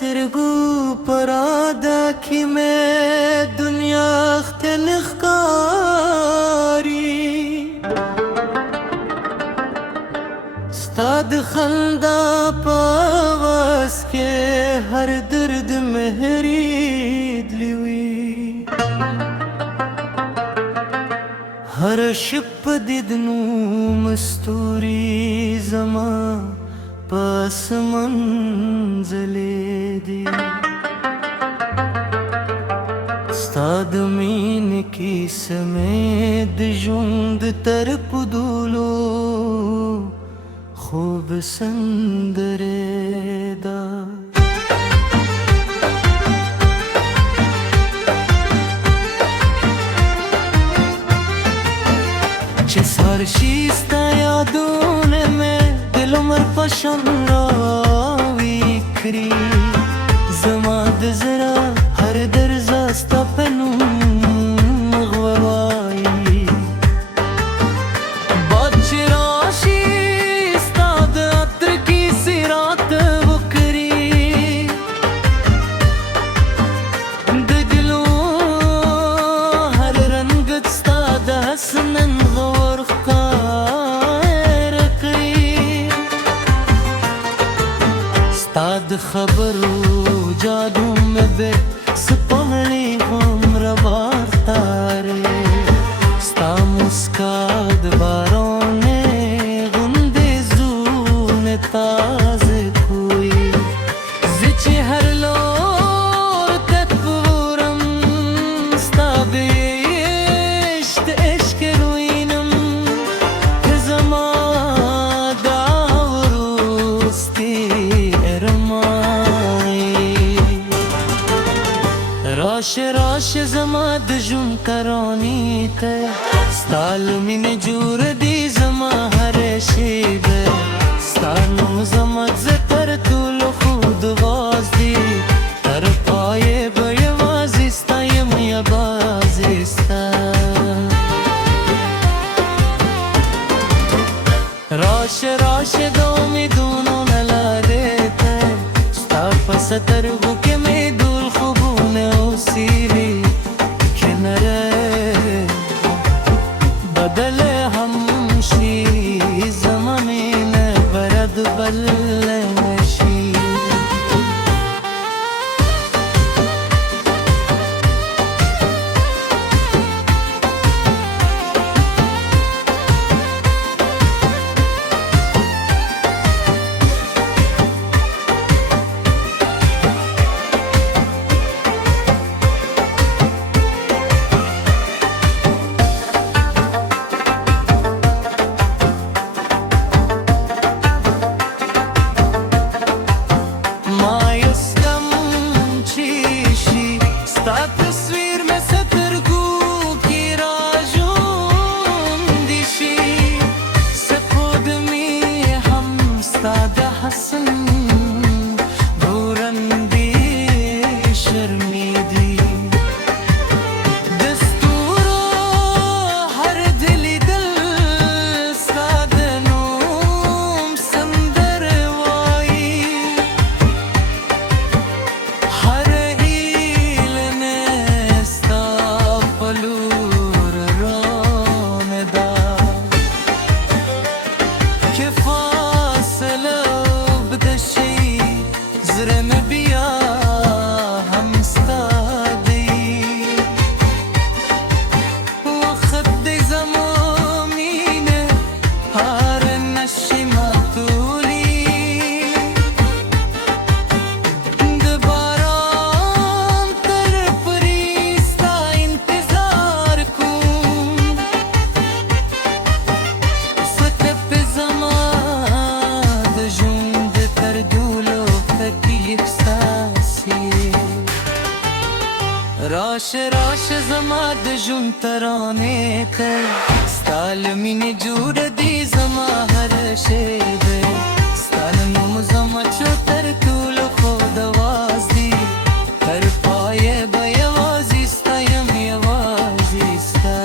سترګو پرادا کې مې دنیا ختل ښکاري ستا د خندا په آواز کې هر درد مهریدلی وي هر شپ دیدنو مستوري زما پس منزلې دي ستا د مینې کیسه مې د ژوند تر پدولو خوب سندرې ده چې سهار شي ستا یادونه مې دل عمر په شان راویکري زما د زړه هر درزه ستا په نوم غوایي باد چې راشي ستا د عطر کیسې راته وکړي د ګلو هر رنګ ستا د حسن انغور ښکاره کړي ستا د خبرو جادو مې به سپغړې هم رواختارې ستا مسکا د بارانې غوندې زړونه تازه کوي زه چې هر لور ته ګورم ستا بهشت عشق وینم که زما دا وروستي راشه راشه زما د ژوند ترانې ته ستا له مینې جوړ دي زما هره شیبه ستا نوم زما زه تر ټولو خود غاز دي تر پایه به یوازې ستا یم یوازې ستا راشه راشه د امیدونو نه لارې ته ستا په سترګو کې مې دول خوبونه اوسېږي کناره بدل هم شي زما مینه برد بل نشي راشه راشه زما د ژوند ترانې ته ستا له مینې جوړه دي زما هره شیبه ستا له نوم زما چې تر ټولو خود آواز دي تر پایه به یوازې ستا یم یوازې ستا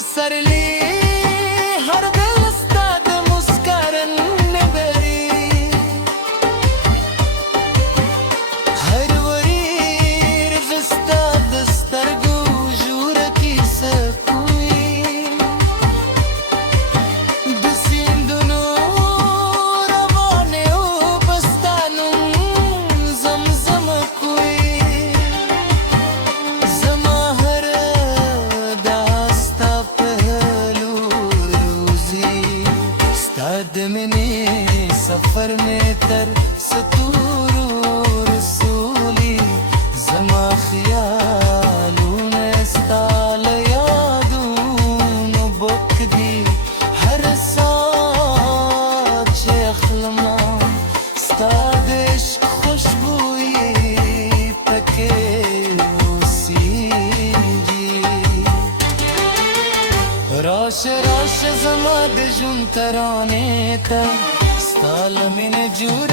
پسرلی هر دل ستا د مسکا رنګ بری هر ورځ ستا د سترګو ژور کیسه کوي د سیندونو روانې اوبه ستا نوم زمزم کوي زما هره دا ستا په لور ځي ستا د مینې سفر مې تر ستورو رسولي زما خیالونه ستا له یادونو بوک دي هر ساعت چې اخلمه ستا د عشق خوشبويي پکې اوسېږي راشه راشه زما د ژوند ترانې ته ستا له مینې جوړ